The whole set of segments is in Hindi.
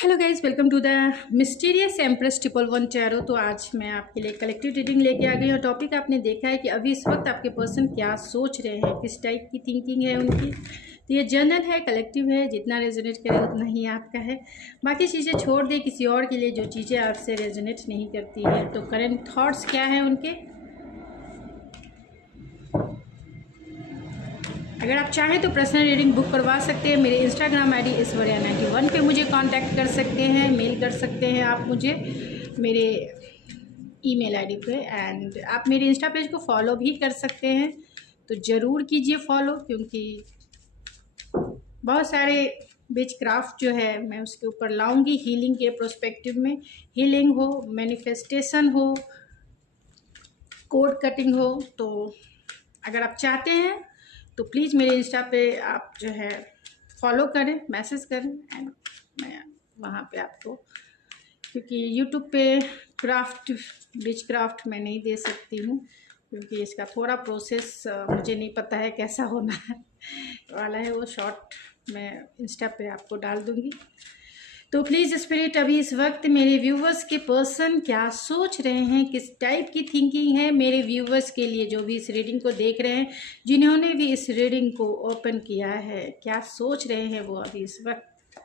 Hello guys, welcome to the mysterious empress 111 tarot. तो आज मैं आपके लिए कलेक्टिव रीडिंग लेके आ गई हूँ। टॉपिक आपने देखा है कि अभी इस वक्त आपके पर्सन क्या सोच रहे हैं, किस टाइप की थिंकिंग है उनकी। तो ये जनरल है, कलेक्टिव है, जितना रेजोनेट करे उतना ही आपका है। बाकी चीज़ें छोड़ दे किसी और के लिए, जो चीज़ें आपसे रेजोनेट नहीं करती है। तो करंट थॉट्स क्या है उनके। अगर आप चाहें तो पर्सनल रीडिंग बुक करवा सकते हैं। मेरे इंस्टाग्राम आईडी ईश्वर्या91 पे मुझे कांटेक्ट कर सकते हैं, मेल कर सकते हैं आप मुझे मेरे ईमेल आईडी पे। एंड आप मेरे इंस्टा पेज को फॉलो भी कर सकते हैं, तो ज़रूर कीजिए फॉलो, क्योंकि बहुत सारे विच क्राफ्ट जो है मैं उसके ऊपर लाऊंगी हीलिंग के प्रोस्पेक्टिव में। हीलिंग हो, मैनिफेस्टेशन हो, कोड कटिंग हो। तो अगर आप चाहते हैं तो प्लीज़ मेरे इंस्टा पे आप जो है फॉलो करें, मैसेज करें, एंड मैं वहाँ पे आपको, क्योंकि यूट्यूब पे क्राफ्ट विच क्राफ्ट मैं नहीं दे सकती हूँ, क्योंकि इसका थोड़ा प्रोसेस मुझे नहीं पता है कैसा होना है वाला है। वो शॉर्ट मैं इंस्टा पे आपको डाल दूँगी। तो प्लीज़ स्पिरिट, अभी इस वक्त मेरे व्यूवर्स के पर्सन क्या सोच रहे हैं, किस टाइप की थिंकिंग है मेरे व्यूवर्स के लिए, जो भी इस रीडिंग को देख रहे हैं, जिन्होंने भी इस रीडिंग को ओपन किया है, क्या सोच रहे हैं वो अभी इस वक्त।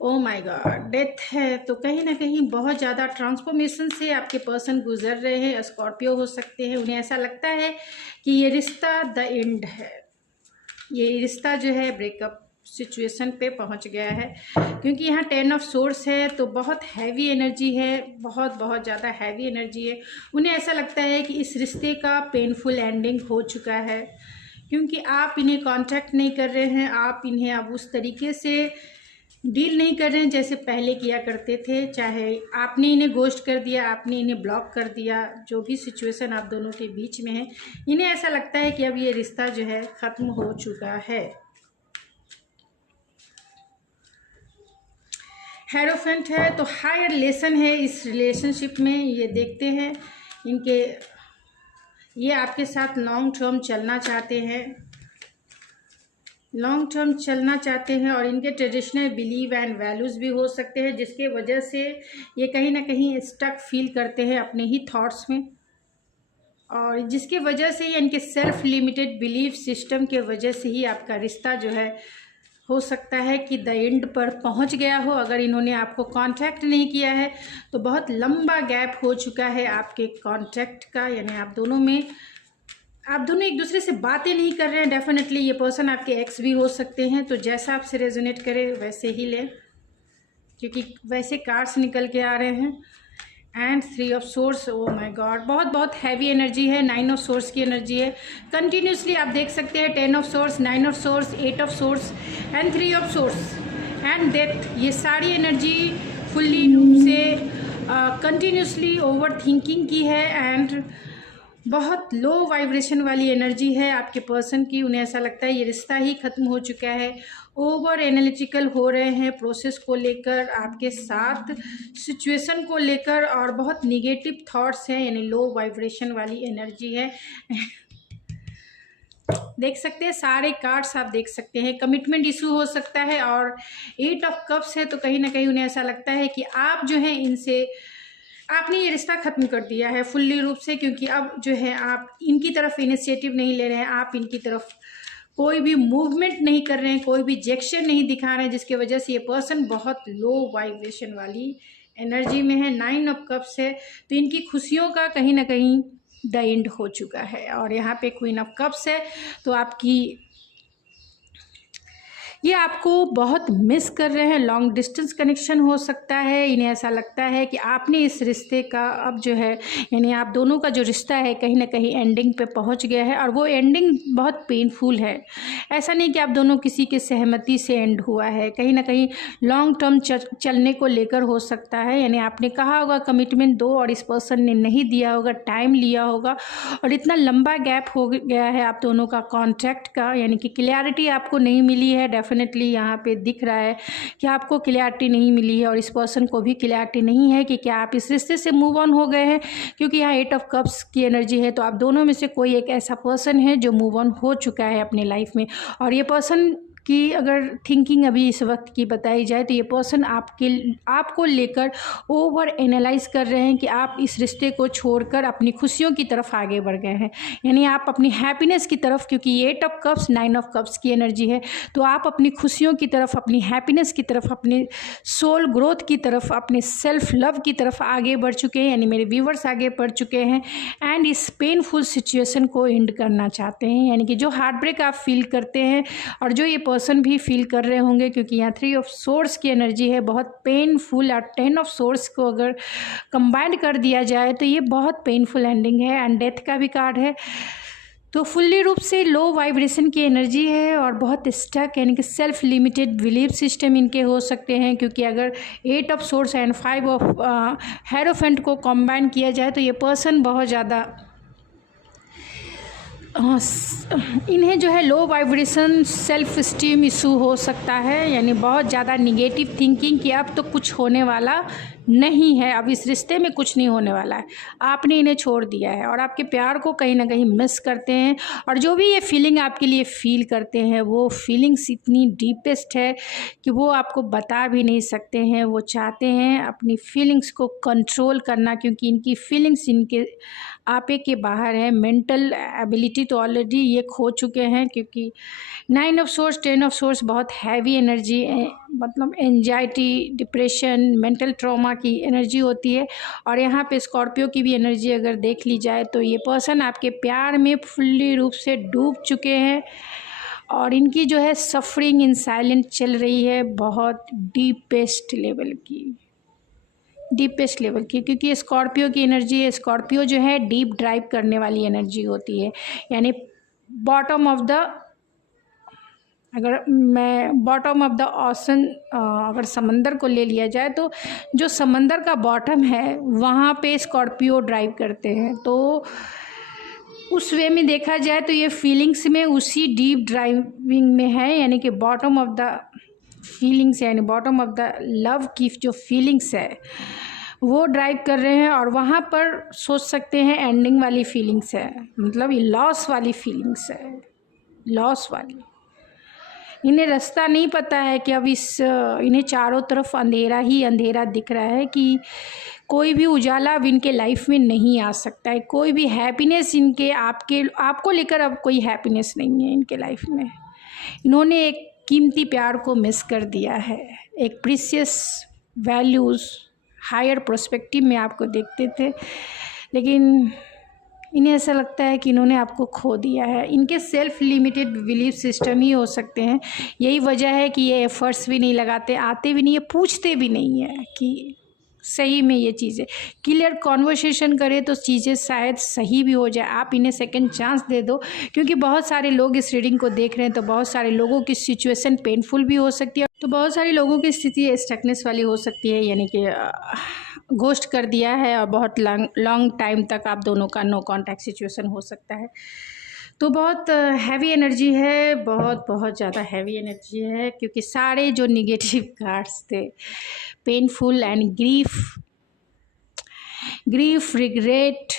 ओ माय गॉड, डेथ है। तो कहीं ना कहीं बहुत ज़्यादा ट्रांसफॉर्मेशन से आपके पर्सन गुजर रहे हैं। स्कॉर्पियो हो सकते हैं। उन्हें ऐसा लगता है कि ये रिश्ता द एंड है, ये रिश्ता जो है ब्रेकअप सिचुएशन पे पहुंच गया है, क्योंकि यहाँ 10 ऑफ सोर्स है। तो बहुत हैवी एनर्जी है, बहुत ज़्यादा हैवी एनर्जी है। उन्हें ऐसा लगता है कि इस रिश्ते का पेनफुल एंडिंग हो चुका है, क्योंकि आप इन्हें कांटेक्ट नहीं कर रहे हैं, आप इन्हें अब उस तरीके से डील नहीं कर रहे हैं जैसे पहले किया करते थे। चाहे आपने इन्हें गोस्ट कर दिया, आपने इन्हें ब्लॉक कर दिया, जो भी सिचुएशन आप दोनों के बीच में है, इन्हें ऐसा लगता है कि अब ये रिश्ता जो है ख़त्म हो चुका है। हेरोफेंट है, तो हाई रिलेशन है इस रिलेशनशिप में। ये देखते हैं इनके, ये आपके साथ लॉन्ग टर्म चलना चाहते हैं, लॉन्ग टर्म चलना चाहते हैं। और इनके ट्रेडिशनल बिलीव एंड वैल्यूज़ भी हो सकते हैं, जिसके वजह से ये कहीं ना कहीं स्टक फील करते हैं अपने ही थॉट्स में, और जिसके वजह से इनके सेल्फ लिमिटेड बिलीफ सिस्टम के वजह से ही आपका रिश्ता जो है हो सकता है कि द एंड पर पहुंच गया हो। अगर इन्होंने आपको कांटेक्ट नहीं किया है तो बहुत लंबा गैप हो चुका है आपके कांटेक्ट का, यानी आप दोनों एक दूसरे से बातें नहीं कर रहे हैं। डेफिनेटली ये पर्सन आपके एक्स भी हो सकते हैं। तो जैसा आपसे रेजोनेट करे वैसे ही लें, क्योंकि वैसे कार्ड्स निकल के आ रहे हैं। And 3 of source, O my God, बहुत हैवी एनर्जी है। 9 ऑफ सोर्स की एनर्जी है। कंटिन्यूसली आप देख सकते हैं 10 of source, 9 of swords, 8 of source and 3 of source and death. ये सारी एनर्जी फुल्ली रूप से कंटिन्यूसली ओवर थिंकिंग की है, एंड बहुत लो वाइब्रेशन वाली एनर्जी है आपके पर्सन की। उन्हें ऐसा लगता है ये रिश्ता ही ख़त्म हो चुका है। ओवर एनालिटिकल हो रहे हैं प्रोसेस को लेकर, आपके साथ सिचुएशन को लेकर, और बहुत निगेटिव थॉट्स हैं, यानी लो वाइब्रेशन वाली एनर्जी है। देख सकते हैं सारे कार्ड्स, आप देख सकते हैं कमिटमेंट इशू हो सकता है। और 8 ऑफ कप्स है, तो कहीं ना कहीं उन्हें ऐसा लगता है कि आप जो है इनसे, आपने ये रिश्ता ख़त्म कर दिया है फुल्ली रूप से, क्योंकि अब जो है आप इनकी तरफ इनिशिएटिव नहीं ले रहे हैं, आप इनकी तरफ कोई भी मूवमेंट नहीं कर रहे हैं, कोई भी जेक्शन नहीं दिखा रहे हैं, जिसके वजह से ये पर्सन बहुत लो वाइब्रेशन वाली एनर्जी में है। 9 ऑफ कप्स है, तो इनकी खुशियों का कहीं ना कहीं द एंड हो चुका है। और यहाँ पे क्वीन ऑफ कप्स है, तो आपकी, ये आपको बहुत मिस कर रहे हैं। लॉन्ग डिस्टेंस कनेक्शन हो सकता है। इन्हें ऐसा लगता है कि आपने इस रिश्ते का अब जो है, यानी आप दोनों का जो रिश्ता है कहीं ना कहीं एंडिंग पे पहुंच गया है, और वो एंडिंग बहुत पेनफुल है। ऐसा नहीं कि आप दोनों किसी के सहमति से एंड हुआ है, कहीं ना कहीं लॉन्ग टर्म चलने को लेकर हो सकता है। यानी आपने कहा होगा कमिटमेंट दो, और इस पर्सन ने नहीं दिया होगा, टाइम लिया होगा, और इतना लंबा गैप हो गया है आप दोनों का कॉन्ट्रैक्ट का, यानी कि क्लियरिटी आपको नहीं मिली है। डेफिनेटली यहाँ पे दिख रहा है कि आपको क्लियरिटी नहीं मिली है, और इस पर्सन को भी क्लियरिटी नहीं है कि क्या आप इस रिश्ते से मूव ऑन हो गए हैं, क्योंकि यहाँ 8 ऑफ कप्स की एनर्जी है। तो आप दोनों में से कोई एक ऐसा पर्सन है जो मूव ऑन हो चुका है अपने लाइफ में, और ये पर्सन की अगर थिंकिंग अभी इस वक्त की बताई जाए तो ये पर्सन आपको लेकर ओवर एनालाइज कर रहे हैं कि आप इस रिश्ते को छोड़कर अपनी खुशियों की तरफ आगे बढ़ गए हैं, यानी आप अपनी हैप्पीनेस की तरफ, क्योंकि 8 ऑफ कप्स 9 ऑफ कप्स की एनर्जी है, तो आप अपनी खुशियों की तरफ, अपनी हैप्पीनेस की तरफ, अपने सोल ग्रोथ की तरफ, अपने सेल्फ लव की तरफ आगे बढ़ चुके हैं, यानी मेरे व्यूवर्स आगे बढ़ चुके हैं एंड इस पेनफुल सिचुएशन को एंड करना चाहते हैं। यानी कि जो हार्ट ब्रेक आप फील करते हैं और जो ये पर्सन भी फील कर रहे होंगे, क्योंकि यहाँ 3 ऑफ सोर्स की एनर्जी है, बहुत पेनफुल, और 10 ऑफ सोर्स को अगर कंबाइन कर दिया जाए तो ये बहुत पेनफुल एंडिंग है एंड डेथ का भी कार्ड है। तो फुल्ली रूप से लो वाइब्रेशन की एनर्जी है और बहुत स्टक, यानी कि सेल्फ लिमिटेड बिलीफ सिस्टम इनके हो सकते हैं, क्योंकि अगर 8 of source and 5 of hierophant को कंबाइन किया जाए तो ये पर्सन बहुत ज़्यादा इन्हें जो है low vibration self esteem issue हो सकता है, यानी बहुत ज़्यादा निगेटिव थिंकिंग कि अब तो कुछ होने वाला नहीं है, अब इस रिश्ते में कुछ नहीं होने वाला है, आपने इन्हें छोड़ दिया है और आपके प्यार को कहीं ना कहीं मिस करते हैं। और जो भी ये फीलिंग आपके लिए फील करते हैं वो फीलिंग्स इतनी डीपेस्ट है कि वो आपको बता भी नहीं सकते हैं। वो चाहते हैं अपनी फीलिंग्स को कंट्रोल करना, क्योंकि इनकी फीलिंग्स इनके आपे के बाहर है। मेंटल एबिलिटी तो ऑलरेडी ये खो चुके हैं, क्योंकि 9 ऑफ सोर्स 10 ऑफ सोर्स बहुत हैवी एनर्जी, मतलब एंजाइटी, डिप्रेशन, मेंटल ट्रॉमा की एनर्जी होती है। और यहाँ पे स्कॉर्पियो की भी एनर्जी अगर देख ली जाए तो ये पर्सन आपके प्यार में फुल्ली रूप से डूब चुके हैं और इनकी जो है सफरिंग इन साइलेंट चल रही है, बहुत डीपेस्ट लेवल की, क्योंकि स्कॉर्पियो की एनर्जी है। स्कॉर्पियो जो है डीप ड्राइव करने वाली एनर्जी होती है, यानी बॉटम ऑफ द, अगर मैं बॉटम ऑफ द ओशन, अगर समंदर को ले लिया जाए तो जो समंदर का बॉटम है वहाँ पे स्कॉर्पियो ड्राइव करते हैं। तो उस वे में देखा जाए तो ये फीलिंग्स में उसी डीप ड्राइविंग में है, यानी कि बॉटम ऑफ द फीलिंग्स, यानी बॉटम ऑफ द लव की जो फीलिंग्स है वो ड्राइव कर रहे हैं। और वहाँ पर सोच सकते हैं एंडिंग वाली फीलिंग्स है, मतलब ये लॉस वाली फीलिंग्स है, लॉस वाली। इन्हें रास्ता नहीं पता है कि अब इन्हें चारों तरफ अंधेरा ही अंधेरा दिख रहा है, कि कोई भी उजाला अब इनके लाइफ में नहीं आ सकता है, कोई भी हैप्पीनेस इनके आपको लेकर अब कोई हैप्पीनेस नहीं है इनके लाइफ में। इन्होंने एक कीमती प्यार को मिस कर दिया है, एक प्रीशियस वैल्यूज़ हायर प्रोस्पेक्टिव में आपको देखते थे, लेकिन इन्हें ऐसा लगता है कि इन्होंने आपको खो दिया है। इनके सेल्फ लिमिटेड बिलीफ सिस्टम ही हो सकते हैं, यही वजह है कि ये एफर्ट्स भी नहीं लगाते, आते भी नहीं है, पूछते भी नहीं है कि सही में ये चीज़ें क्लियर कॉन्वर्सेशन करें तो चीज़ें शायद सही भी हो जाए। आप इन्हें सेकंड चांस दे दो, क्योंकि बहुत सारे लोग इस रीडिंग को देख रहे हैं तो बहुत सारे लोगों की सिचुएशन पेनफुल भी हो सकती है, तो बहुत सारे लोगों की स्थिति स्टकनेस वाली हो सकती है, यानी कि घोस्ट कर दिया है और बहुत लॉन्ग टाइम तक आप दोनों का नो कांटेक्ट सिचुएशन हो सकता है। तो बहुत हैवी एनर्जी है, बहुत बहुत ज़्यादा हैवी एनर्जी है, क्योंकि सारे जो निगेटिव कार्ड्स थे, painful and grief, regret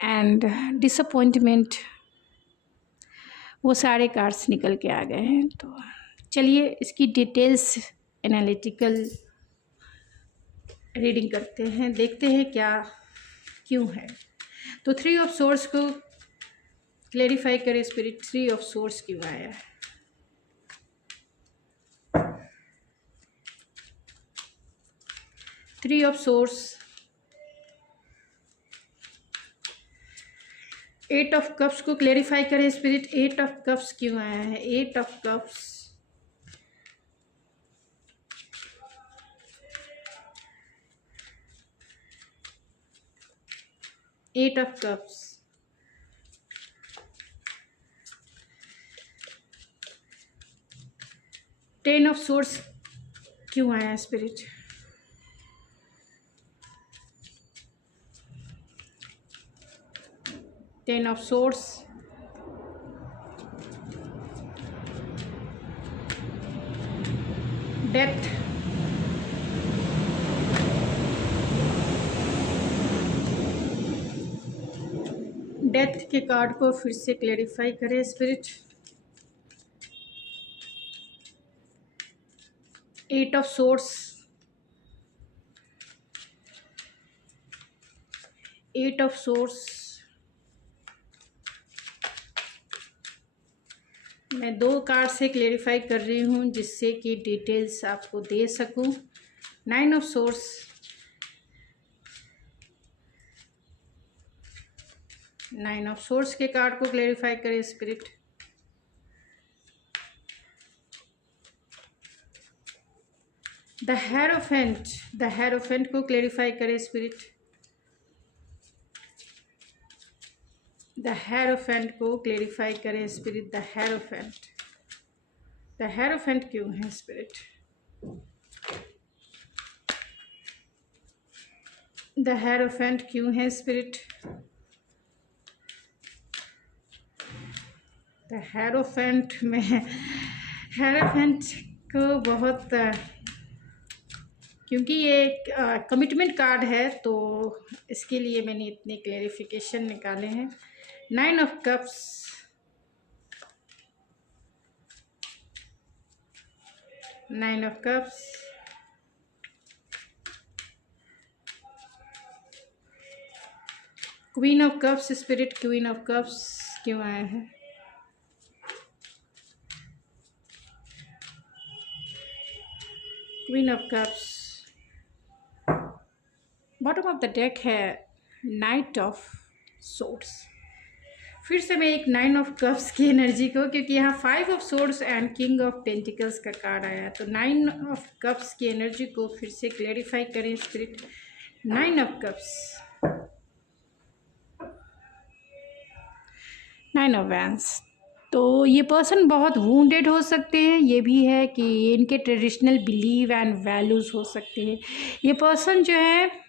and disappointment, वो सारे कार्ड्स निकल के आ गए हैं। तो चलिए इसकी डिटेल्स एनालिटिकल रीडिंग करते हैं, देखते हैं क्या क्यों है। तो 3 ऑफ सोर्स को क्लेरिफाई करें स्पिरिट, 3 ऑफ सोर्स क्यों आया है। Three of swords, 8 of cups को क्लेरिफाई करें स्पिरिट, 8 ऑफ कप्स क्यों आया है। 8 of cups, eight of cups, ten of swords क्यों आया spirit. Ten of swords, death, death के कार्ड को फिर से क्लेरिफाई करें spirit. 8 of swords, 8 of swords। मैं 2 कार्ड से क्लेरिफाई कर रही हूँ जिससे कि डिटेल्स आपको दे सकूँ। 9 ऑफ सोर्स, 9 ऑफ सोर्स के कार्ड को क्लेरिफाई करें spirit. The hierophant, the hierophant को क्लेरिफाई करें स्पिरिट। द हेरोफेंट को क्लेरिफाई करें spirit. The hierophant, the hierophant क्यों है स्पिरिट? द हेरोफेंट क्यों है स्पिरिट? द हेरोफेंट में हेरोफेंट को बहुत, क्योंकि ये कमिटमेंट कार्ड है तो इसके लिए मैंने इतने क्लेरिफिकेशन निकाले हैं। 9 of cups, 9 of cups, queen of cups spirit. Queen of cups क्यों आया है? Queen of cups, bottom of the deck है नाइट ऑफ सोर्ड्स। फिर से मैं एक 9 ऑफ कप्स की एनर्जी को, क्योंकि यहाँ 5 of swords and king of pentacles का कार्ड आया, तो 9 ऑफ कप्स की एनर्जी को फिर से क्लेरिफाई करें spirit. 9 of cups, 9 of wands. तो ये पर्सन बहुत वूंडेड हो सकते हैं, ये भी है कि इनके ट्रेडिशनल बिलीव एंड वैल्यूज़ हो सकते हैं। ये पर्सन जो है,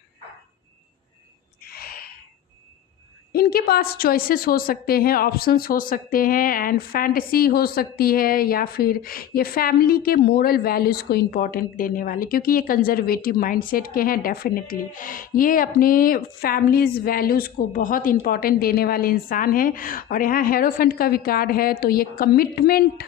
इनके पास चॉइसेस हो सकते हैं, ऑप्शंस हो सकते हैं एंड फैंटेसी हो सकती है, या फिर ये फैमिली के मोरल वैल्यूज़ को इम्पोर्टेंट देने वाले, क्योंकि ये कंजर्वेटिव माइंडसेट के हैं। डेफिनेटली ये अपने फैमिलीज़ वैल्यूज़ को बहुत इम्पोर्टेंट देने वाले इंसान हैं। और यहाँ हेरोफेंट का भी कार्ड है, तो ये कमिटमेंट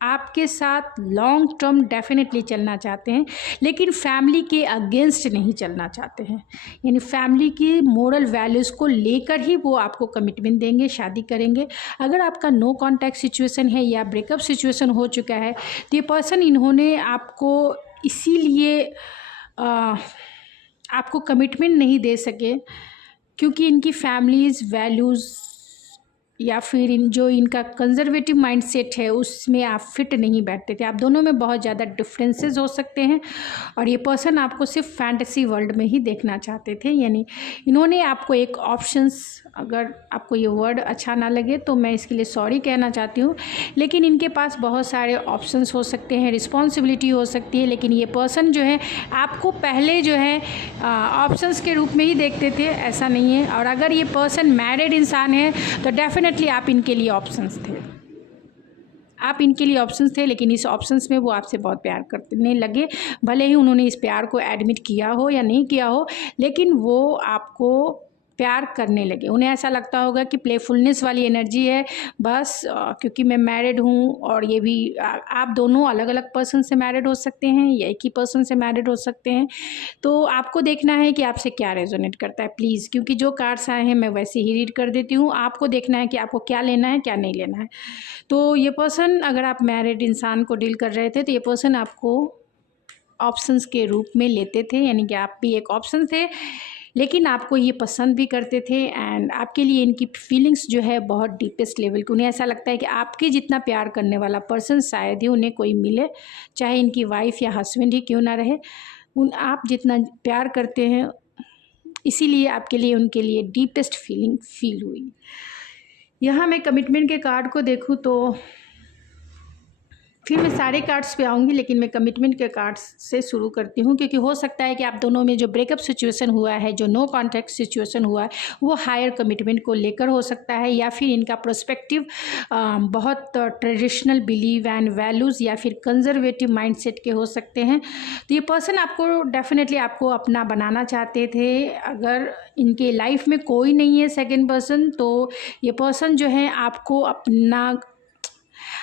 आपके साथ लॉन्ग टर्म डेफिनेटली चलना चाहते हैं, लेकिन फैमिली के अगेंस्ट नहीं चलना चाहते हैं। यानी फैमिली की मोरल वैल्यूज़ को लेकर ही वो आपको कमिटमेंट देंगे, शादी करेंगे। अगर आपका नो कॉन्टैक्ट सिचुएशन है या ब्रेकअप सिचुएशन हो चुका है, तो ये पर्सन इन्होंने आपको इसीलिए आपको कमिटमेंट नहीं दे सके, क्योंकि इनकी फैमिलीज़ वैल्यूज़ या फिर जो इनका कंजर्वेटिव माइंडसेट है उसमें आप फिट नहीं बैठते थे। आप दोनों में बहुत ज़्यादा डिफरेंसेस हो सकते हैं, और ये पर्सन आपको सिर्फ फैंटेसी वर्ल्ड में ही देखना चाहते थे। यानी इन्होंने आपको एक ऑप्शंस, अगर आपको ये वर्ड अच्छा ना लगे तो मैं इसके लिए सॉरी कहना चाहती हूँ, लेकिन इनके पास बहुत सारे ऑप्शंस हो सकते हैं, रिस्पॉन्सिबिलिटी हो सकती है, लेकिन ये पर्सन जो है आपको पहले जो है ऑप्शंस के रूप में ही देखते थे, ऐसा नहीं है। और अगर ये पर्सन मैरिड इंसान है तो डेफिनेटली आप इनके लिए ऑप्शंस थे, आप इनके लिए ऑप्शंस थे, लेकिन इस ऑप्शंस में वो आपसे बहुत प्यार करने लगे। भले ही उन्होंने इस प्यार को एडमिट किया हो या नहीं किया हो, लेकिन वो आपको प्यार करने लगे। उन्हें ऐसा लगता होगा कि प्लेफुलनेस वाली एनर्जी है बस, क्योंकि मैं मैरिड हूँ। और ये भी आप दोनों अलग अलग पर्सन से मैरिड हो सकते हैं या एक ही पर्सन से मैरिड हो सकते हैं। तो आपको देखना है कि आपसे क्या रेजोनेट करता है प्लीज़, क्योंकि जो कार्ड्स आए हैं मैं वैसे ही रीड कर देती हूँ। आपको देखना है कि आपको क्या लेना है क्या नहीं लेना है। तो ये पर्सन, अगर आप मैरिड इंसान को डील कर रहे थे तो ये पर्सन आपको ऑप्शंस के रूप में लेते थे, यानी कि आप भी एक ऑप्शन थे, लेकिन आपको ये पसंद भी करते थे। एंड आपके लिए इनकी फीलिंग्स जो है बहुत डीपेस्ट लेवल की। उन्हें ऐसा लगता है कि आपके जितना प्यार करने वाला पर्सन शायद ही उन्हें कोई मिले, चाहे इनकी वाइफ या हस्बैंड ही क्यों ना रहे। आप जितना प्यार करते हैं, इसीलिए आपके लिए उनके लिए डीपेस्ट फीलिंग फील हुई। यहाँ मैं कमिटमेंट के कार्ड को देखूँ तो फिर मैं सारे कार्ड्स पे आऊँगी, लेकिन मैं कमिटमेंट के कार्ड्स से शुरू करती हूँ, क्योंकि हो सकता है कि आप दोनों में जो ब्रेकअप सिचुएशन हुआ है, जो नो कॉन्टैक्ट सिचुएशन हुआ है, वो हायर कमिटमेंट को लेकर हो सकता है, या फिर इनका प्रोस्पेक्टिव बहुत ट्रेडिशनल बिलीव एंड वैल्यूज़ या फिर कंजर्वेटिव माइंडसेट के हो सकते हैं। तो ये पर्सन आपको डेफिनेटली आपको अपना बनाना चाहते थे। अगर इनके लाइफ में कोई नहीं है सेकेंड पर्सन, तो ये पर्सन जो है आपको अपना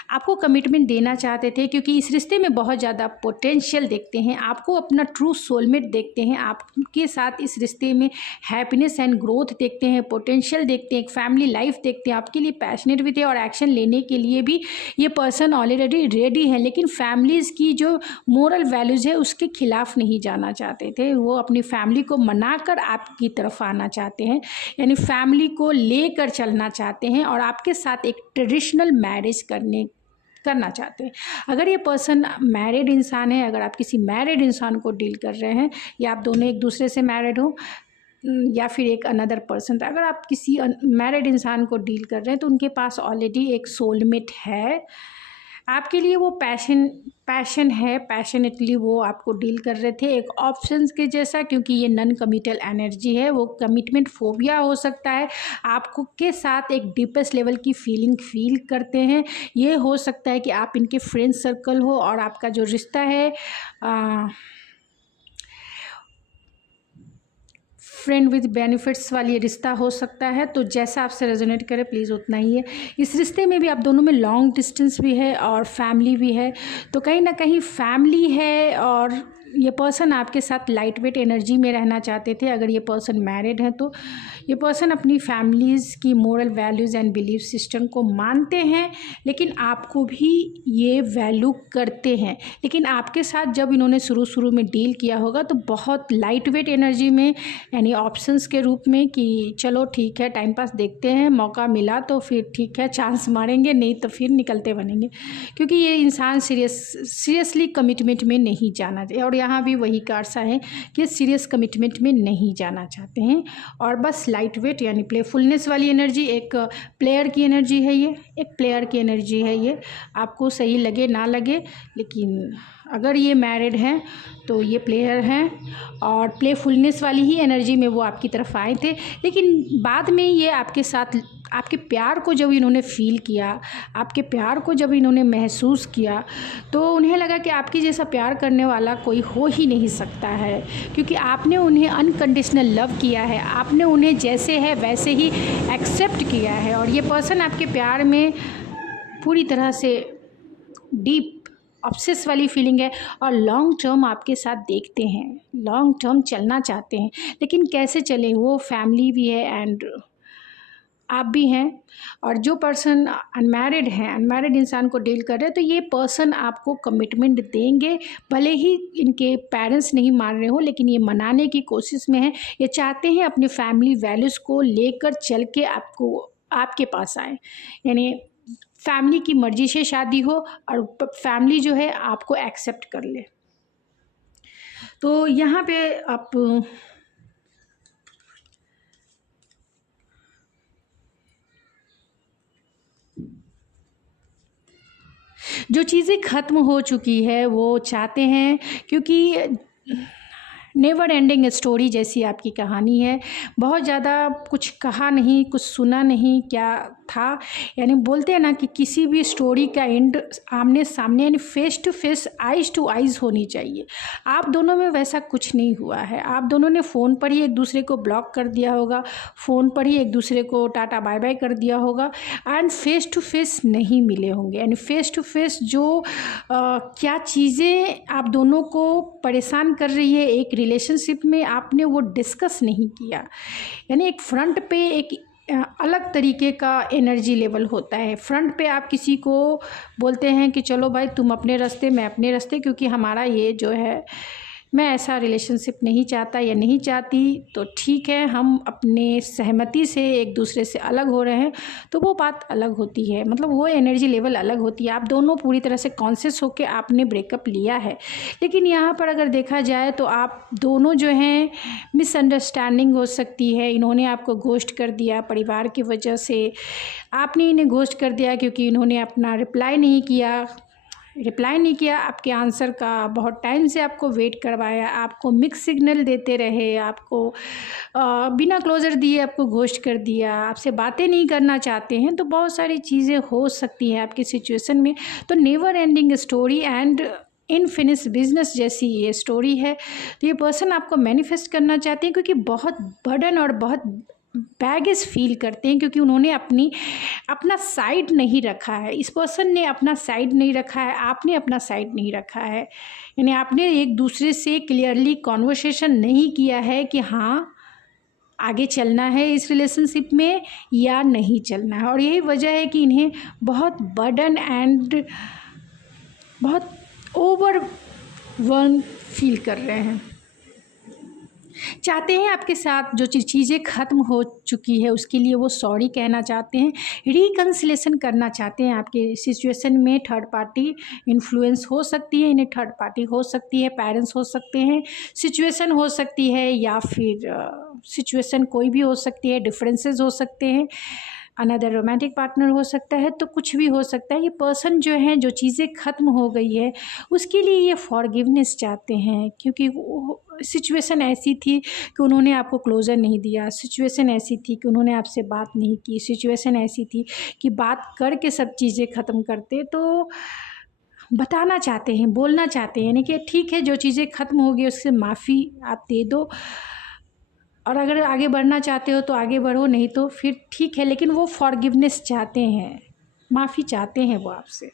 आपको कमिटमेंट देना चाहते थे, क्योंकि इस रिश्ते में बहुत ज़्यादा पोटेंशियल देखते हैं, आपको अपना ट्रू सोलमेट देखते हैं, आपके साथ इस रिश्ते में हैप्पीनेस एंड ग्रोथ देखते हैं, पोटेंशियल देखते हैं, एक फैमिली लाइफ देखते हैं, आपके लिए पैशनेट भी थे और एक्शन लेने के लिए भी ये पर्सन ऑलरेडी रेडी है। लेकिन फैमिलीज़ की जो मोरल वैल्यूज़ है उसके खिलाफ नहीं जाना चाहते थे, वो अपनी फैमिली को मनाकर आपकी तरफ आना चाहते हैं, यानी फैमिली को लेकर चलना चाहते हैं और आपके साथ एक ट्रेडिशनल मैरिज करना चाहते हैं। अगर ये पर्सन मैरिड इंसान है, अगर आप किसी मैरिड इंसान को डील कर रहे हैं या आप दोनों एक दूसरे से मैरिड हो या फिर एक अनदर पर्सन, तो अगर आप किसी मैरिड इंसान को डील कर रहे हैं तो उनके पास ऑलरेडी एक सोलमेट है, आपके लिए वो पैशन है, पैशनेटली वो आपको डील कर रहे थे एक ऑप्शंस के जैसा, क्योंकि ये नॉन कमिटल एनर्जी है, वो कमिटमेंट फोबिया हो सकता है, आपको के साथ एक डीपेस्ट लेवल की फीलिंग फील करते हैं। ये हो सकता है कि आप इनके फ्रेंड सर्कल हो और आपका जो रिश्ता है फ्रेंड विद बेनिफिट्स वाली रिश्ता हो सकता है। तो जैसा आपसे रेजोनेट करे प्लीज़ उतना ही है। इस रिश्ते में भी आप दोनों में लॉन्ग डिस्टेंस भी है और फैमिली भी है, तो कहीं ना कहीं फैमिली है और ये पर्सन आपके साथ लाइट वेट एनर्जी में रहना चाहते थे। अगर ये पर्सन मैरिड है तो ये पर्सन अपनी फैमिलीज़ की moral values and belief system को मानते हैं, लेकिन आपको भी ये वैल्यू करते हैं। लेकिन आपके साथ जब इन्होंने शुरू में डील किया होगा तो बहुत लाइट वेट एनर्जी में, यानी ऑप्शंस के रूप में कि चलो ठीक है टाइम पास देखते हैं, मौका मिला तो फिर ठीक है चांस मारेंगे, नहीं तो फिर निकलते बनेंगे, क्योंकि ये इंसान सीरियसली कमिटमेंट में नहीं जाना चाहिए। और यहाँ भी वही कारसा है कि सीरियस कमिटमेंट में नहीं जाना चाहते हैं और बस लाइट वेट यानी प्लेफुलनेस वाली एनर्जी, एक प्लेयर की एनर्जी है, ये एक प्लेयर की एनर्जी है। ये आपको सही लगे ना लगे, लेकिन अगर ये मैरिड हैं तो ये प्लेयर हैं और प्लेफुलनेस वाली ही एनर्जी में वो आपकी तरफ आए थे। लेकिन बाद में ये आपके साथ आपके प्यार को जब इन्होंने फ़ील किया, आपके प्यार को जब इन्होंने महसूस किया, तो उन्हें लगा कि आपकी जैसा प्यार करने वाला कोई हो ही नहीं सकता है, क्योंकि आपने उन्हें अनकंडीशनल लव किया है, आपने उन्हें जैसे है वैसे ही एक्सेप्ट किया है। और ये पर्सन आपके प्यार में पूरी तरह से डीप ऑब्सेस वाली फीलिंग है और लॉन्ग टर्म आपके साथ देखते हैं, लॉन्ग टर्म चलना चाहते हैं। लेकिन कैसे चलें, वो फैमिली भी है एंड आप भी हैं। और जो पर्सन अनमैरिड हैं, अनमैरिड इंसान को डील कर रहे हैं, तो ये पर्सन आपको कमिटमेंट देंगे, भले ही इनके पेरेंट्स नहीं मान रहे हो, लेकिन ये मनाने की कोशिश में है। ये चाहते हैं अपने फैमिली वैल्यूज़ को लेकर चल के आपके पास आए, यानी फैमिली की मर्ज़ी से शादी हो और फैमिली जो है आपको एक्सेप्ट कर ले। तो यहाँ पे आप जो चीज़ें ख़त्म हो चुकी है वो चाहते हैं, क्योंकि नेवर एंडिंग स्टोरी जैसी आपकी कहानी है। बहुत ज़्यादा कुछ कहा नहीं, कुछ सुना नहीं, क्या था, यानी बोलते हैं ना कि किसी भी स्टोरी का एंड आमने सामने यानी face to face, eyes to eyes होनी चाहिए। आप दोनों में वैसा कुछ नहीं हुआ है। आप दोनों ने फ़ोन पर ही एक दूसरे को ब्लॉक कर दिया होगा, फ़ोन पर ही एक दूसरे को टाटा बाय बाय कर दिया होगा एंड फेस टू फेस नहीं मिले होंगे। यानी फेस टू फेस जो क्या चीज़ें आप दोनों को परेशान कर रही है एक रिलेशनशिप में, आपने वो डिस्कस नहीं किया। यानी एक फ्रंट पे एक अलग तरीके का एनर्जी लेवल होता है। फ्रंट पे आप किसी को बोलते हैं कि चलो भाई तुम अपने रास्ते मैं अपने रास्ते, क्योंकि हमारा ये जो है मैं ऐसा रिलेशनशिप नहीं चाहता या नहीं चाहती, तो ठीक है हम अपने सहमति से एक दूसरे से अलग हो रहे हैं, तो वो बात अलग होती है, मतलब वो एनर्जी लेवल अलग होती है। आप दोनों पूरी तरह से कॉन्शियस होकर आपने ब्रेकअप लिया है। लेकिन यहाँ पर अगर देखा जाए तो आप दोनों जो हैं मिसअंडरस्टैंडिंग हो सकती है। इन्होंने आपको घोस्ट कर दिया परिवार की वजह से, आपने इन्हें घोस्ट कर दिया क्योंकि इन्होंने अपना रिप्लाई नहीं किया आपके आंसर का, बहुत टाइम से आपको वेट करवाया, आपको मिक्स सिग्नल देते रहे, आपको बिना क्लोजर दिए आपको घोस्ट कर दिया, आपसे बातें नहीं करना चाहते हैं। तो बहुत सारी चीज़ें हो सकती हैं आपकी सिचुएशन में। तो never ending story and unfinished business जैसी ये स्टोरी है। तो ये पर्सन आपको मैनिफेस्ट करना चाहते हैं, क्योंकि बहुत बर्डन और बहुत बैगेज फील करते हैं, क्योंकि उन्होंने अपना साइड नहीं रखा है। इस पर्सन ने अपना साइड नहीं रखा है, आपने अपना साइड नहीं रखा है। यानी आपने एक दूसरे से क्लियरली कॉन्वर्सेशन नहीं किया है कि हाँ आगे चलना है इस रिलेशनशिप में या नहीं चलना है। और यही वजह है कि इन्हें बहुत बर्डन एंड बहुत ओवरवेल्म फील कर रहे हैं। चाहते हैं आपके साथ जो चीज़ें ख़त्म हो चुकी है उसके लिए वो सॉरी कहना चाहते हैं, रिकन्सिलेशन करना चाहते हैं। आपके सिचुएशन में थर्ड पार्टी इन्फ्लुएंस हो सकती है, इन्हें थर्ड पार्टी हो सकती है, पेरेंट्स हो सकते हैं, सिचुएशन हो सकती है, या फिर सिचुएशन कोई भी हो सकती है, डिफरेंसेस हो सकते हैं, अनदर रोमांटिक पार्टनर हो सकता है, तो कुछ भी हो सकता है। ये पर्सन जो है, जो चीज़ें ख़त्म हो गई है उसके लिए ये फॉरगिवनेस चाहते हैं, क्योंकि सिचुएशन ऐसी थी कि उन्होंने आपको क्लोज़र नहीं दिया, सिचुएशन ऐसी थी कि उन्होंने आपसे बात नहीं की, सिचुएशन ऐसी थी कि बात करके सब चीज़ें ख़त्म करते। तो बताना चाहते हैं, बोलना चाहते हैं, यानी कि ठीक है जो चीज़ें ख़त्म हो गई उससे माफ़ी आप दे दो, और अगर आगे बढ़ना चाहते हो तो आगे बढ़ो, नहीं तो फिर ठीक है। लेकिन वो फॉरगिवनेस चाहते हैं, माफ़ी चाहते हैं वो आपसे।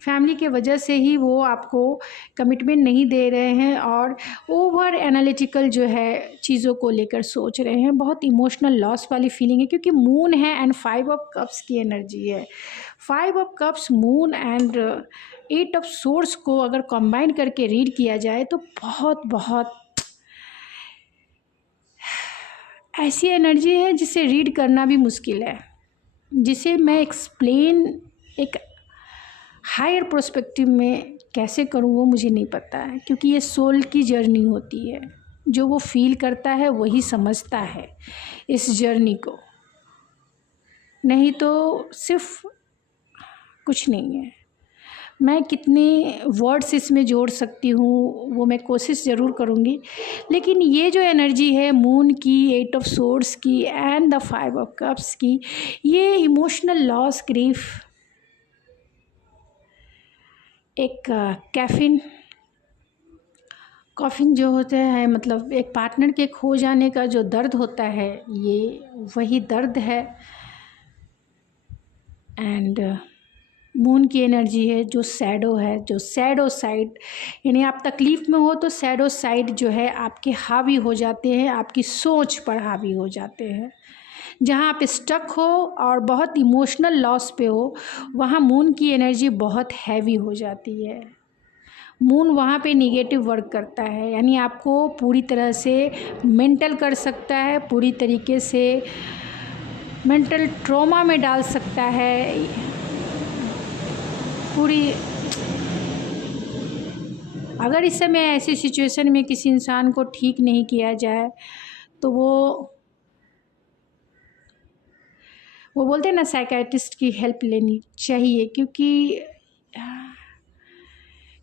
फैमिली के वजह से ही वो आपको कमिटमेंट नहीं दे रहे हैं और ओवर एनालिटिकल जो है चीज़ों को लेकर सोच रहे हैं। बहुत इमोशनल लॉस वाली फीलिंग है, क्योंकि मून है एंड 5 ऑफ कप्स की एनर्जी है। 5 of cups, moon and 8 of swords को अगर कंबाइन करके रीड किया जाए तो बहुत बहुत ऐसी एनर्जी है जिसे रीड करना भी मुश्किल है, जिसे मैं एक्सप्लेन एक हायर प्रोस्पेक्टिव में कैसे करूँ वो मुझे नहीं पता है, क्योंकि ये सोल की जर्नी होती है। जो वो फील करता है वही समझता है इस जर्नी को, नहीं तो सिर्फ कुछ नहीं है। मैं कितने वर्ड्स इसमें जोड़ सकती हूँ वो मैं कोशिश ज़रूर करूँगी, लेकिन ये जो एनर्जी है मून की, 8 ऑफ सोर्ड्स की एंड द 5 ऑफ कप्स की, ये इमोशनल लॉस, ग्रीफ, एक कॉफिन जो होता है, मतलब एक पार्टनर के खो जाने का जो दर्द होता है, ये वही दर्द है। एंड मून की एनर्जी है जो सैडो है, जो सैडो साइड, यानी आप तकलीफ़ में हो तो सैडो साइड जो है आपके हावी हो जाते हैं, आपकी सोच पर हावी हो जाते हैं। जहाँ आप स्टक हो और बहुत इमोशनल लॉस पे हो, वहाँ मून की एनर्जी बहुत हैवी हो जाती है। मून वहाँ पे निगेटिव वर्क करता है, यानी आपको पूरी तरह से मेंटल कर सकता है, पूरी तरीके से मेंटल ट्रॉमा में डाल सकता है। पूरी अगर इस समय ऐसी सिचुएशन में किसी इंसान को ठीक नहीं किया जाए तो वो बोलते हैं ना, साइकियाट्रिस्ट की हेल्प लेनी चाहिए, क्योंकि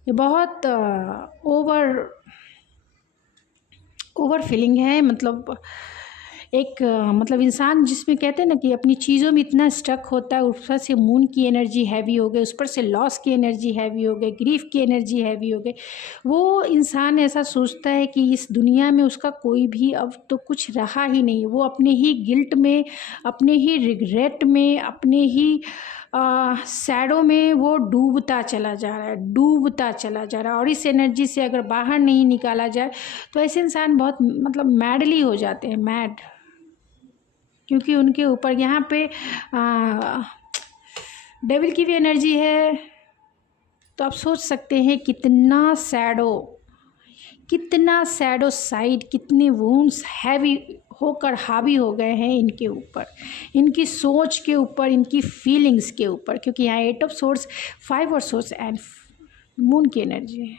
ये बहुत ओवर फीलिंग है। मतलब एक मतलब इंसान जिसमें कहते हैं ना कि अपनी चीज़ों में इतना स्टक होता है, ऊपर से मून की एनर्जी हैवी हो गई, उस पर से लॉस की एनर्जी हैवी हो गई, ग्रीफ की एनर्जी हैवी हो गई, वो इंसान ऐसा सोचता है कि इस दुनिया में उसका कोई भी अब तो कुछ रहा ही नहीं। वो अपने ही गिल्ट में, अपने ही रिग्रेट में, अपने ही सैडो में वो डूबता चला जा रहा है, डूबता चला जा रहा है। और इस एनर्जी से अगर बाहर नहीं निकाला जाए तो ऐसे इंसान बहुत मतलब मैडली हो जाते हैं, मैड, क्योंकि उनके ऊपर यहाँ पे डेविल की भी एनर्जी है। तो आप सोच सकते हैं कितना सैडो साइड, कितने वुंड्स हैवी होकर हावी हो गए हैं इनके ऊपर, इनकी सोच के ऊपर, इनकी फीलिंग्स के ऊपर, क्योंकि यहाँ 8 ऑफ सोर्स, 5 और सोर्स एंड मून की एनर्जी है।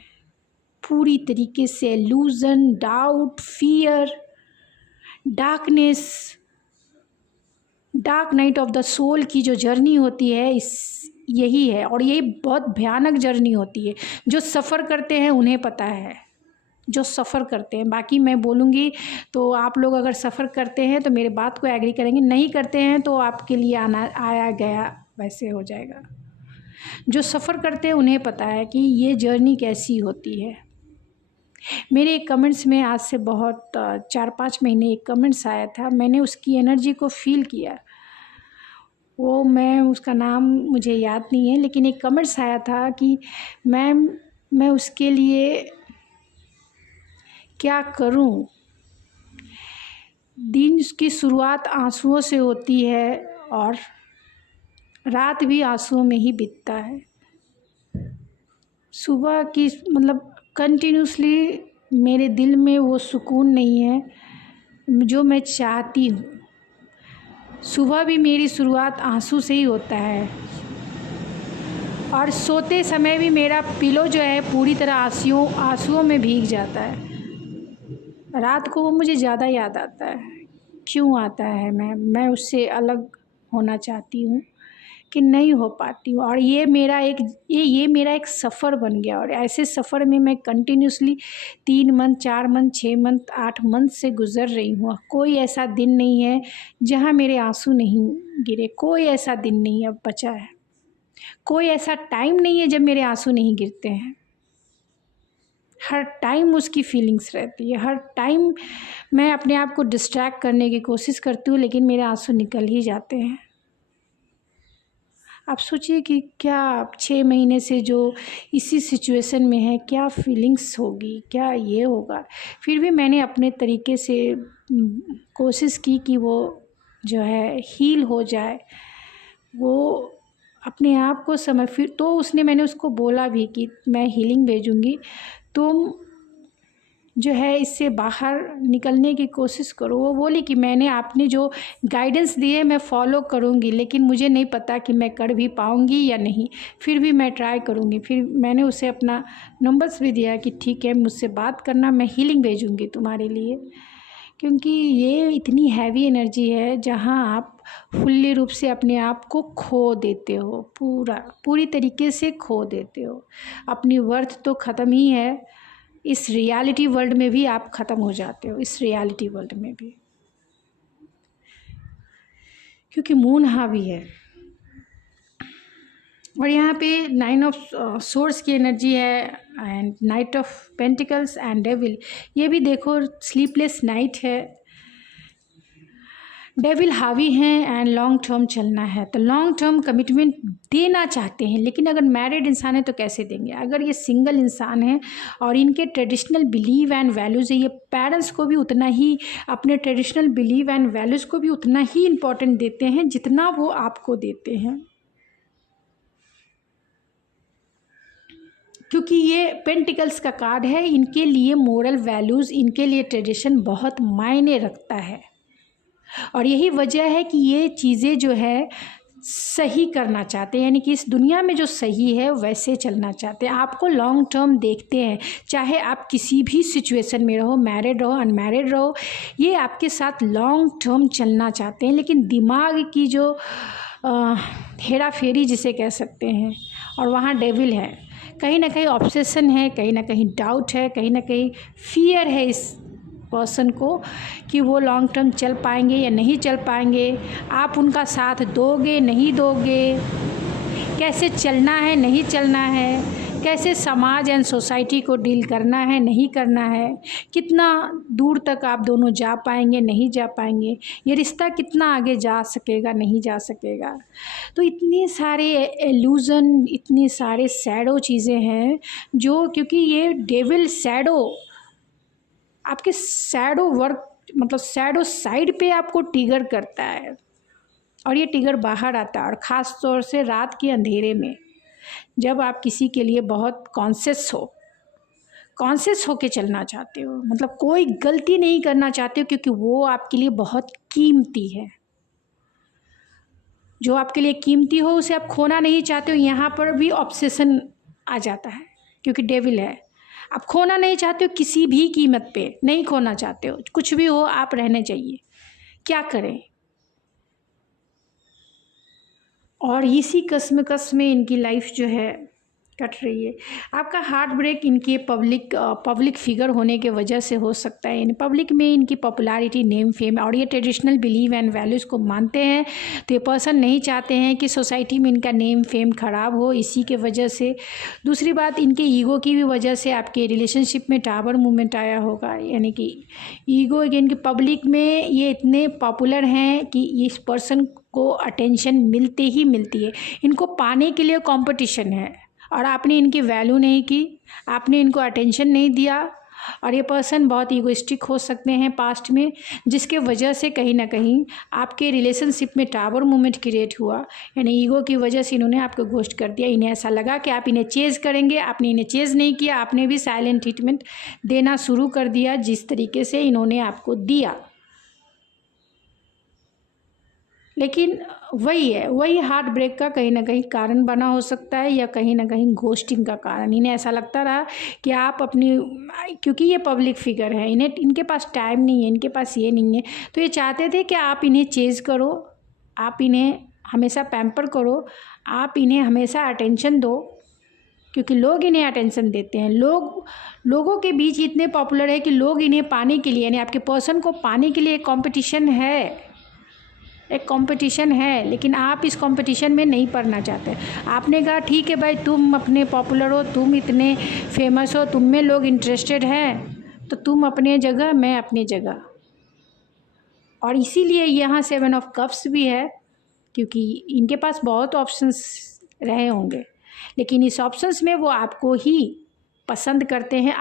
पूरी तरीके से illusion, doubt, fear, darkness, dark night of the soul की जो जर्नी होती है यही है। और यही बहुत भयानक जर्नी होती है। जो सफ़र करते हैं उन्हें पता है, जो सफ़र करते हैं। बाकी मैं बोलूँगी तो आप लोग अगर सफ़र करते हैं तो मेरे बात को एग्री करेंगे, नहीं करते हैं तो आपके लिए आया गया वैसे हो जाएगा। जो सफ़र करते हैं उन्हें पता है कि ये जर्नी कैसी होती है। मेरे एक कमेंट्स में आज से बहुत 4-5 महीने एक कमेंट्स आया था, मैंने उसकी एनर्जी को फील किया। वो मैं उसका नाम मुझे याद नहीं है, लेकिन एक कमेंट्स आया था कि मैम मैं उसके लिए क्या करूं। दिन की शुरुआत आंसुओं से होती है और रात भी आंसुओं में ही बीतता है। सुबह की मतलब कंटिन्यूसली मेरे दिल में वो सुकून नहीं है जो मैं चाहती हूँ। सुबह भी मेरी शुरुआत आंसू से ही होता है और सोते समय भी मेरा पिलो जो है पूरी तरह आंसुओं में भीग जाता है। रात को वो मुझे ज़्यादा याद आता है। क्यों आता है? मैं उससे अलग होना चाहती हूँ कि नहीं हो पाती हूँ, और ये मेरा एक सफ़र बन गया। और ऐसे सफ़र में मैं continuously 3 month, 4 month, 6 month, 8 month से गुज़र रही हूँ। कोई ऐसा दिन नहीं है जहाँ मेरे आंसू नहीं गिरे, कोई ऐसा दिन नहीं अब बचा है, कोई ऐसा टाइम नहीं है जब मेरे आंसू नहीं गिरते हैं। हर टाइम उसकी फीलिंग्स रहती है, हर टाइम मैं अपने आप को डिस्ट्रैक्ट करने की कोशिश करती हूँ, लेकिन मेरे आंसू निकल ही जाते हैं। आप सोचिए कि क्या 6 महीने से जो इसी सिचुएशन में है, क्या फीलिंग्स होगी, क्या ये होगा। फिर भी मैंने अपने तरीके से कोशिश की कि वो जो है हील हो जाए, वो अपने आप को फिर तो मैंने उसको बोला भी कि मैं हीलिंग भेजूँगी, तुम जो है इससे बाहर निकलने की कोशिश करो। वो बोली कि मैंने आपने जो गाइडेंस दिए मैं फ़ॉलो करूँगी, लेकिन मुझे नहीं पता कि मैं कर भी पाऊँगी या नहीं, फिर भी मैं ट्राई करूँगी। फिर मैंने उसे अपना नंबर्स भी दिया कि ठीक है मुझसे बात करना, मैं हीलिंग भेजूँगी तुम्हारे लिए। क्योंकि ये इतनी हैवी एनर्जी है जहाँ आप फुल्ली रूप से अपने आप को खो देते हो, पूरी तरीके से खो देते हो। अपनी वर्थ तो ख़त्म ही है, इस रियलिटी वर्ल्ड में भी आप ख़त्म हो जाते हो, इस रियलिटी वर्ल्ड में भी, क्योंकि मून हावी है। और यहाँ पे 9 ऑफ सोर्स की एनर्जी है and night of pentacles and devil. ये भी देखो स्लीपलेस नाइट है, डेविल हावी हैं एंड लॉन्ग टर्म चलना है, तो लॉन्ग टर्म कमिटमेंट देना चाहते हैं। लेकिन अगर मैरिड इंसान है तो कैसे देंगे? अगर ये सिंगल इंसान है और इनके ट्रेडिशनल बिलीव एंड वैल्यूज़ है, ये पेरेंट्स को भी उतना ही, अपने ट्रेडिशनल बिलीव एंड वैल्यूज़ को भी उतना ही इम्पोर्टेंट देते हैं जितना वो आपको देते हैं। क्योंकि ये पेंटिकल्स का कार्ड है, इनके लिए मोरल वैल्यूज़, इनके लिए ट्रेडिशन बहुत मायने रखता है। और यही वजह है कि ये चीज़ें जो है सही करना चाहते हैं, यानी कि इस दुनिया में जो सही है वैसे चलना चाहते हैं। आपको लॉन्ग टर्म देखते हैं, चाहे आप किसी भी सिचुएशन में रहो, मैरिड रहो, अनमैरिड रहो, ये आपके साथ लॉन्ग टर्म चलना चाहते हैं। लेकिन दिमाग की जो हेरा फेरी जिसे कह सकते हैं, और वहाँ डेविल है, कहीं ना कहीं ऑब्सेशन है, कहीं ना कहीं डाउट है, कहीं ना कहीं फियर है इस पर्सन को कि वो लॉन्ग टर्म चल पाएंगे या नहीं चल पाएंगे, आप उनका साथ दोगे नहीं दोगे, कैसे चलना है नहीं चलना है, कैसे समाज एंड सोसाइटी को डील करना है नहीं करना है, कितना दूर तक आप दोनों जा पाएंगे नहीं जा पाएंगे, ये रिश्ता कितना आगे जा सकेगा नहीं जा सकेगा। तो इतने सारे एल्यूज़न, इतने सारे सैडो चीज़ें हैं जो, क्योंकि ये डेविल सैडो आपके सैडो वर्क, मतलब सैडो साइड पे आपको ट्रिगर करता है, और ये ट्रिगर बाहर आता है। और ख़ास तौर से रात के अंधेरे में, जब आप किसी के लिए बहुत कॉन्शियस होके चलना चाहते हो, मतलब कोई गलती नहीं करना चाहते हो, क्योंकि वो आपके लिए बहुत कीमती है। जो आपके लिए कीमती हो उसे आप खोना नहीं चाहते हो। यहाँ पर भी ऑब्सेशन आ जाता है, क्योंकि डेविल है, आप खोना नहीं चाहते हो, किसी भी कीमत पे नहीं खोना चाहते हो, कुछ भी हो आप रहने चाहिए, क्या करें। और इसी कस्म में इनकी लाइफ जो है कट रही है। आपका हार्ट ब्रेक इनके पब्लिक फिगर होने के वजह से हो सकता है। इन पब्लिक में इनकी पॉपुलैरिटी, नेम, फेम और ये ट्रेडिशनल बिलीव एंड वैल्यूज़ को मानते हैं, तो ये पर्सन नहीं चाहते हैं कि सोसाइटी में इनका नेम फेम ख़राब हो, इसी के वजह से। दूसरी बात, इनके ईगो की भी वजह से आपके रिलेशनशिप में टावर मूवमेंट आया होगा, यानी कि ईगो अगेन कि पब्लिक में ये इतने पॉपुलर हैं कि इस पर्सन को अटेंशन मिलती ही मिलती है। इनको पाने के लिए कंपटीशन है और आपने इनकी वैल्यू नहीं की, आपने इनको अटेंशन नहीं दिया। और ये पर्सन बहुत ईगोइस्टिक हो सकते हैं पास्ट में, जिसके वजह से कहीं ना कहीं आपके रिलेशनशिप में टावर मूवमेंट क्रिएट हुआ, यानी ईगो की वजह से इन्होंने आपको घोस्ट कर दिया। इन्हें ऐसा लगा कि आप इन्हें चेज़ करेंगे, आपने इन्हें चेज़ नहीं किया, आपने भी साइलेंट ट्रीटमेंट देना शुरू कर दिया जिस तरीके से इन्होंने आपको दिया। लेकिन वही है, वही हार्ट ब्रेक का कहीं ना कहीं कारण बना हो सकता है, या कहीं ना कहीं घोस्टिंग का कारण। इन्हें ऐसा लगता रहा कि आप अपनी, क्योंकि ये पब्लिक फिगर है, इनके पास टाइम नहीं है, इनके पास ये नहीं है, तो ये चाहते थे कि आप इन्हें चेज़ करो, आप इन्हें हमेशा पैम्पर करो, आप इन्हें हमेशा अटेंशन दो, क्योंकि लोग इन्हें अटेंशन देते हैं। लोगों के बीच इतने पॉपुलर है कि लोग इन्हें पाने के लिए, यानी आपके पर्सन को पाने के लिए एक कंपटीशन है, लेकिन आप इस कंपटीशन में नहीं पड़ना चाहते। आपने कहा ठीक है भाई, तुम अपने पॉपुलर हो, तुम इतने फेमस हो, तुम में लोग इंटरेस्टेड हैं, तो तुम अपने जगह, मैं अपनी जगह। और इसीलिए यहाँ 7 ऑफ कप्स भी है, क्योंकि इनके पास बहुत ऑप्शंस रहे होंगे, लेकिन इस ऑप्शंस में वो आपको ही पसंद करते हैं,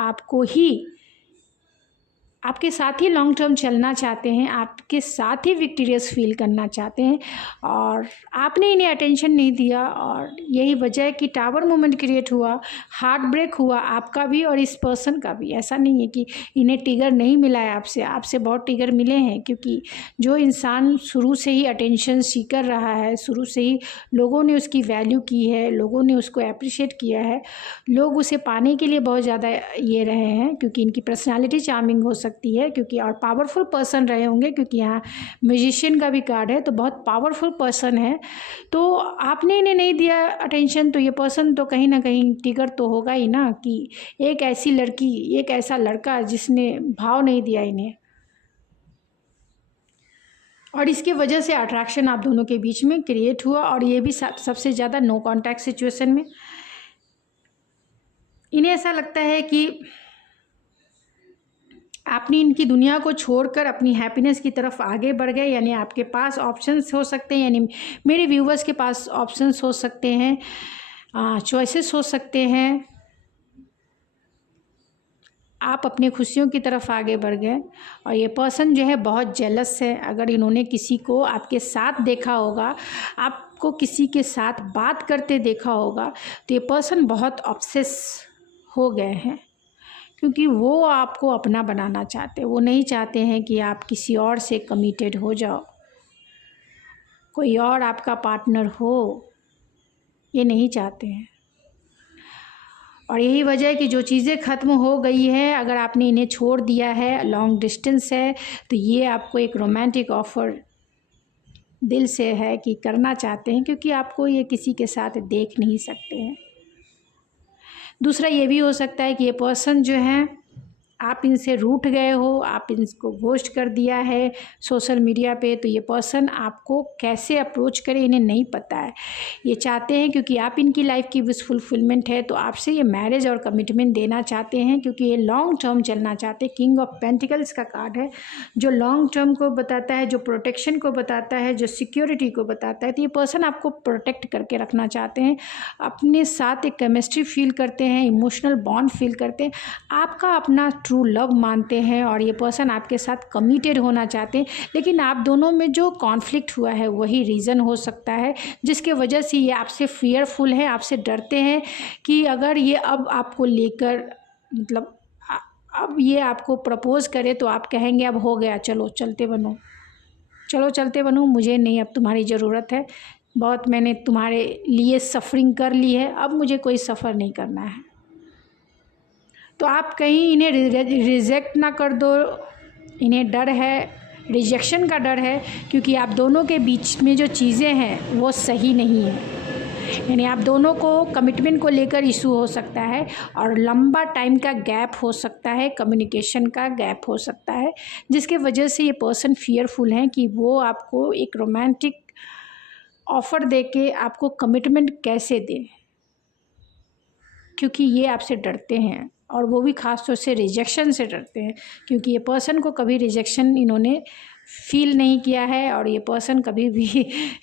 आपके साथ ही लॉन्ग टर्म चलना चाहते हैं, आपके साथ ही विक्टोरियस फील करना चाहते हैं, और आपने इन्हें अटेंशन नहीं दिया, और यही वजह है कि टावर मोमेंट क्रिएट हुआ, हार्ट ब्रेक हुआ, आपका भी और इस पर्सन का भी। ऐसा नहीं है कि इन्हें ट्रिगर नहीं मिला है आपसे बहुत ट्रिगर मिले हैं, क्योंकि जो इंसान शुरू से ही अटेंशन सीकर रहा है, शुरू से ही लोगों ने उसकी वैल्यू की है, लोगों ने उसको अप्रिशिएट किया है, लोग उसे पाने के लिए बहुत ज़्यादा ये रहे हैं, क्योंकि इनकी पर्सनैलिटी चार्मिंग हो सकती है, क्योंकि और पावरफुल पर्सन रहे होंगे, क्योंकि यहाँ म्यूजिशियन का भी कार्ड है, तो बहुत पावरफुल पर्सन है। तो आपने इन्हें नहीं दिया अटेंशन, तो ये पर्सन तो कहीं ना कहीं ट्रिगर तो होगा ही ना, कि एक ऐसी लड़की, एक ऐसा लड़का जिसने भाव नहीं दिया इन्हें, और इसके वजह से अट्रैक्शन आप दोनों के बीच में क्रिएट हुआ। और ये भी सबसे ज़्यादा नो कॉन्टैक्ट सिचुएशन में इन्हें ऐसा लगता है कि आपने इनकी दुनिया को छोड़कर अपनी हैप्पीनेस की तरफ आगे बढ़ गए, यानी आपके पास ऑप्शंस हो सकते हैं, यानी मेरे व्यूवर्स के पास ऑप्शंस हो सकते हैं, चॉइसेस हो सकते हैं, आप अपनी खुशियों की तरफ आगे बढ़ गए। और ये पर्सन जो है बहुत जेलस है। अगर इन्होंने किसी को आपके साथ देखा होगा, आपको किसी के साथ बात करते देखा होगा, तो ये पर्सन बहुत ऑब्सेस हो गए हैं, क्योंकि वो आपको अपना बनाना चाहते हैं। वो नहीं चाहते हैं कि आप किसी और से कमिटेड हो जाओ, कोई और आपका पार्टनर हो, ये नहीं चाहते हैं। और यही वजह है कि जो चीज़ें ख़त्म हो गई है, अगर आपने इन्हें छोड़ दिया है, लॉन्ग डिस्टेंस है, तो ये आपको एक रोमांटिक ऑफ़र दिल से है कि करना चाहते हैं, क्योंकि आपको ये किसी के साथ देख नहीं सकते हैं। दूसरा ये भी हो सकता है कि ये पर्सन जो है, आप इनसे रूठ गए हो, आप इनको घोस्ट कर दिया है सोशल मीडिया पे, तो ये पर्सन आपको कैसे अप्रोच करे इन्हें नहीं पता है। ये चाहते हैं, क्योंकि आप इनकी लाइफ की विश फुलफिलमेंट है, तो आपसे ये मैरिज और कमिटमेंट देना चाहते हैं, क्योंकि ये लॉन्ग टर्म चलना चाहते हैं। किंग ऑफ पेंटिकल्स का कार्ड है, जो लॉन्ग टर्म को बताता है, जो प्रोटेक्शन को बताता है, जो सिक्योरिटी को बताता है। तो ये पर्सन आपको प्रोटेक्ट करके रखना चाहते हैं, अपने साथ एक केमिस्ट्री फील करते हैं, इमोशनल बॉन्ड फील करते हैं, आपका अपना ट्रू लव मानते हैं, और ये पर्सन आपके साथ कमिटेड होना चाहते हैं। लेकिन आप दोनों में जो कॉन्फ्लिक्ट हुआ है वही रीज़न हो सकता है, जिसके वजह से ये आपसे फियरफुल है, आपसे डरते हैं कि अगर ये अब आपको लेकर, मतलब अब ये आपको प्रपोज़ करे, तो आप कहेंगे अब हो गया, चलो चलते बनो, मुझे नहीं अब तुम्हारी ज़रूरत है, बहुत मैंने तुम्हारे लिए सफ़रिंग कर ली है, अब मुझे कोई सफ़र नहीं करना है। तो आप कहीं इन्हें रिजेक्ट ना कर दो, इन्हें डर है, रिजेक्शन का डर है, क्योंकि आप दोनों के बीच में जो चीज़ें हैं वो सही नहीं है। यानी आप दोनों को कमिटमेंट को लेकर इशू हो सकता है और लंबा टाइम का गैप हो सकता है, कम्युनिकेशन का गैप हो सकता है, जिसके वजह से ये पर्सन फियरफुल हैं कि वो आपको एक रोमांटिक ऑफ़र दे के आपको कमिटमेंट कैसे दें, क्योंकि ये आपसे डरते हैं और वो भी ख़ास तौर से रिजेक्शन से डरते हैं, क्योंकि ये पर्सन को कभी रिजेक्शन इन्होंने फील नहीं किया है और ये पर्सन कभी भी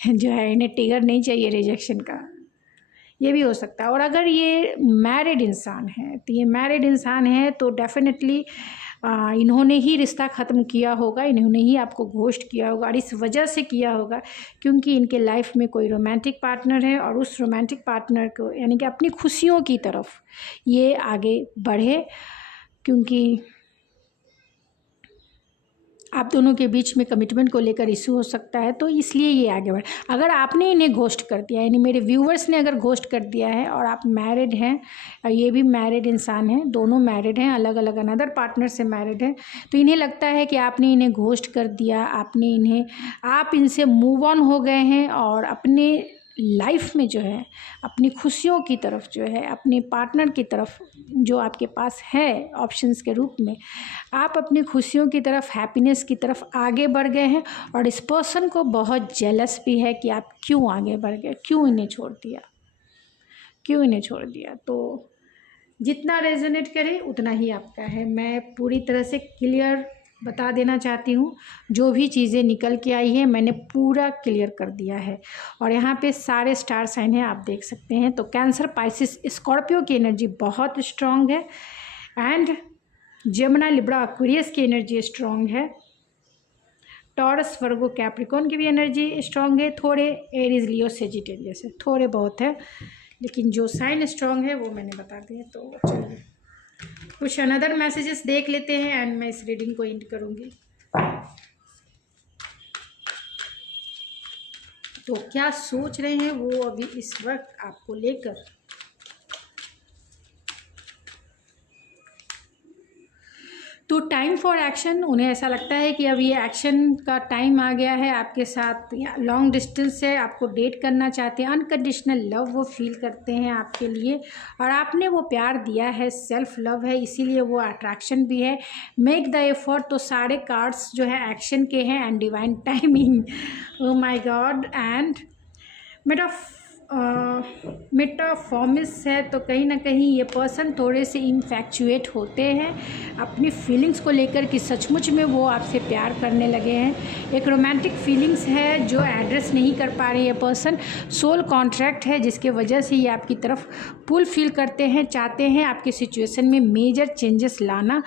जो है इन्हें ट्रिगर नहीं चाहिए रिजेक्शन का, ये भी हो सकता है। और अगर ये मैरिड इंसान है तो ये मैरिड इंसान है तो डेफिनेटली इन्होंने ही रिश्ता ख़त्म किया होगा, इन्होंने ही आपको घोस्ट किया होगा और इस वजह से किया होगा क्योंकि इनके लाइफ में कोई रोमांटिक पार्टनर है और उस रोमांटिक पार्टनर को यानी कि अपनी खुशियों की तरफ ये आगे बढ़े, क्योंकि आप दोनों के बीच में कमिटमेंट को लेकर इशू हो सकता है, तो इसलिए ये आगे बढ़े। अगर आपने इन्हें घोस्ट कर दिया, यानी मेरे व्यूवर्स ने अगर घोस्ट कर दिया है और आप मैरिड हैं और ये भी मैरिड इंसान हैं, दोनों मैरिड हैं, अलग अलग अनदर पार्टनर से मैरिड हैं, तो इन्हें लगता है कि आपने इन्हें घोस्ट कर दिया, आप इनसे मूव ऑन हो गए हैं और अपने लाइफ में जो है अपनी खुशियों की तरफ जो है अपने पार्टनर की तरफ जो आपके पास है ऑप्शंस के रूप में, आप अपनी खुशियों की तरफ, हैप्पीनेस की तरफ आगे बढ़ गए हैं और इस पर्सन को बहुत जेलस भी है कि आप क्यों आगे बढ़ गए, क्यों इन्हें छोड़ दिया। तो जितना रेजोनेट करे उतना ही आपका है। मैं पूरी तरह से क्लियर बता देना चाहती हूँ, जो भी चीज़ें निकल के आई हैं मैंने पूरा क्लियर कर दिया है और यहाँ पे सारे स्टार साइन हैं, आप देख सकते हैं। तो कैंसर, पाइसिस, स्कॉर्पियो की एनर्जी बहुत स्ट्रॉन्ग है एंड जेमिनी, लिब्रा, एक्वेरियस की एनर्जी स्ट्रॉन्ग है। टॉरस, वर्गो, कैप्रिकॉर्न की भी एनर्जी स्ट्रॉन्ग है। थोड़े एरीज, लियो, सेजिटेरियस है, थोड़े बहुत है, लेकिन जो साइन स्ट्रॉन्ग है वो मैंने बता दिए। तो चलिए कुछ अनदर मैसेजेस देख लेते हैं एंड मैं इस रीडिंग को एंड करूँगी। तो क्या सोच रहे हैं वो अभी इस वक्त आपको लेकर। तो टाइम फॉर एक्शन, उन्हें ऐसा लगता है कि अब ये एक्शन का टाइम आ गया है आपके साथ, या लॉन्ग डिस्टेंस से आपको डेट करना चाहते हैं, अनकंडीशनल लव वो फील करते हैं आपके लिए और आपने वो प्यार दिया है, सेल्फ लव है, इसीलिए वो अट्रैक्शन भी है। मेक द एफर्ट, तो सारे कार्ड्स जो है एक्शन के हैं and divine timing, oh my God, and metamorphosis है। तो कहीं ना कहीं ये पर्सन थोड़े से इन्फैक्चुएट होते हैं अपनी फीलिंग्स को लेकर कि सचमुच में वो आपसे प्यार करने लगे हैं। एक रोमांटिक फीलिंग्स है जो एड्रेस नहीं कर पा रही है पर्सन, सोल कॉन्ट्रैक्ट है जिसके वजह से ये आपकी तरफ पुल फील करते हैं, चाहते हैं आपकी सिचुएशन में मेजर चेंजेस लाना।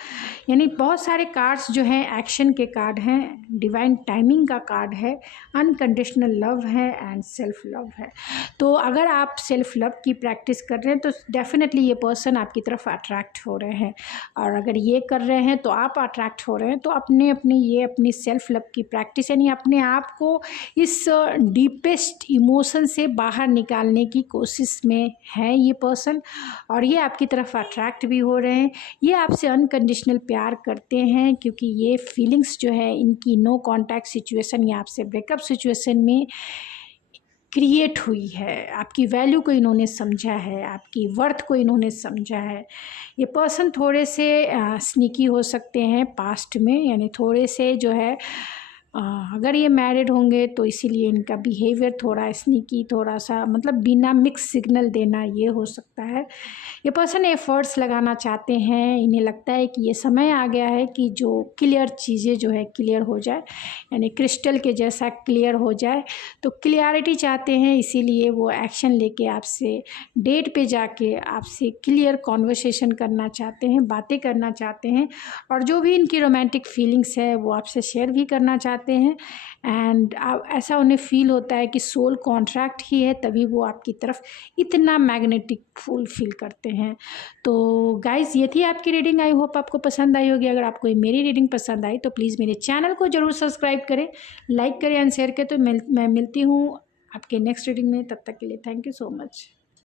यानी बहुत सारे कार्ड्स जो हैं एक्शन के कार्ड हैं, डिवाइन टाइमिंग का कार्ड है, अनकंडीशनल लव है एंड सेल्फ लव है। तो अगर आप सेल्फ लव की प्रैक्टिस कर रहे हैं तो डेफिनेटली ये पर्सन आपकी तरफ अट्रैक्ट हो रहे हैं, और अगर ये कर रहे हैं तो आप अट्रैक्ट हो रहे हैं, तो अपनी सेल्फ लव की प्रैक्टिस यानी अपने आप को इस डीपेस्ट इमोशन से बाहर निकालने की कोशिश में है ये पर्सन, और ये आपकी तरफ अट्रैक्ट भी हो रहे हैं। ये आपसे अनकंडीशनल प्यार करते हैं क्योंकि ये फीलिंग्स जो है इनकी नो कॉन्टैक्ट सिचुएशन या आपसे ब्रेकअप सिचुएशन में क्रिएट हुई है। आपकी वैल्यू को इन्होंने समझा है, आपकी वर्थ को इन्होंने समझा है। ये पर्सन थोड़े से स्नीकी हो सकते हैं पास्ट में, यानी थोड़े से जो है अगर ये मैरिड होंगे तो इसीलिए इनका बिहेवियर थोड़ा स्नीकी, थोड़ा सा मतलब बिना मिक्स सिग्नल देना, ये हो सकता है। ये पर्सन एफर्ट्स लगाना चाहते हैं, इन्हें लगता है कि ये समय आ गया है कि जो क्लियर चीज़ें जो है क्लियर हो जाए, यानी क्रिस्टल के जैसा क्लियर हो जाए। तो क्लियरिटी चाहते हैं, इसीलिए वो एक्शन लेके आपसे डेट पे जाके आपसे क्लियर कॉन्वर्सेशन करना चाहते हैं, बातें करना चाहते हैं, और जो भी इनकी रोमांटिक फीलिंग्स है वो आपसे शेयर भी करना चाहते हैं। एंड ऐसा उन्हें फील होता है कि सोल कॉन्ट्रैक्ट ही है, तभी वो आपकी तरफ इतना मैग्नेटिक फुल फील करते हैं। तो गाइज़ ये थी आपकी रीडिंग, आई होप आपको पसंद आई होगी। अगर आपको मेरी रीडिंग पसंद आई तो प्लीज़ मेरे चैनल को ज़रूर सब्सक्राइब करें, लाइक करें एंड शेयर करें। तो मैं मिलती हूँ आपके नेक्स्ट रीडिंग में, तब तक के लिए थैंक यू सो मच।